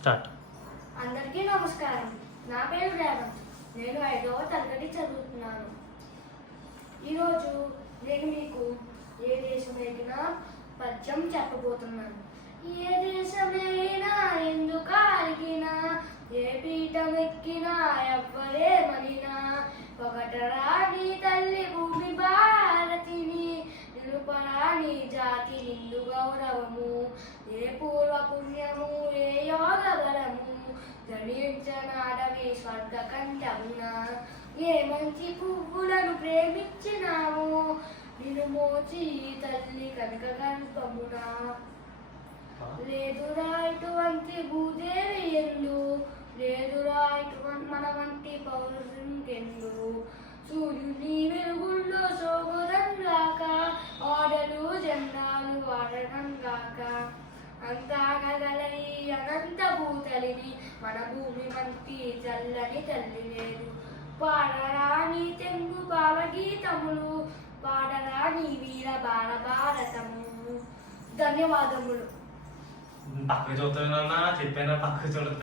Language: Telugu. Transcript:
స్టార్ట్. అందరికీ నమస్కారం. నా పేరు రేవంత్. నేను 5వ తరగతి చదువుతున్నాను. ఈరోజు నేను మీకు ఏ దేశమైనా పద్యం చెప్పబోతున్నాను. ఏ దేశమైనా ఎందుకు అడిగినా, ఏ పీఠం ఎక్కినా ఎవ్వరేమనినా, ఒకటరాని తల్లి భూమి భారతిని, నిలుపరాని జాతి నిండు గౌరవము, ఏ పూర్వ పుణ్యము ఏ యోగ బలము, ధనించనాడవి స్వర్గ కంఠమున, ఏ మంచి పువ్వులను ప్రేమించినాము, నిన్ను మోచి తల్లి కనక గర్భమున, లేదురా ఇటువంటి భూదేవి ఎందు, లేదురా ఇటువంటి మన వంటి పౌరుషంకెందు, సూర్యుని వెలుగుల్లో శోభరంగాక, ఆడలు జెండాలు ఆడరంగాక, అంతా కదలై అనంత భూతలిని, మన భూమి వంటి చల్లని తల్లి లేదు, పాడరాని తెంగు భావగీతములు, పాడరాని వీర బాల భారతము. ధన్యవాదములు. పక్కకు చూస్తున్నా చెప్పాను, పక్కకు చూడ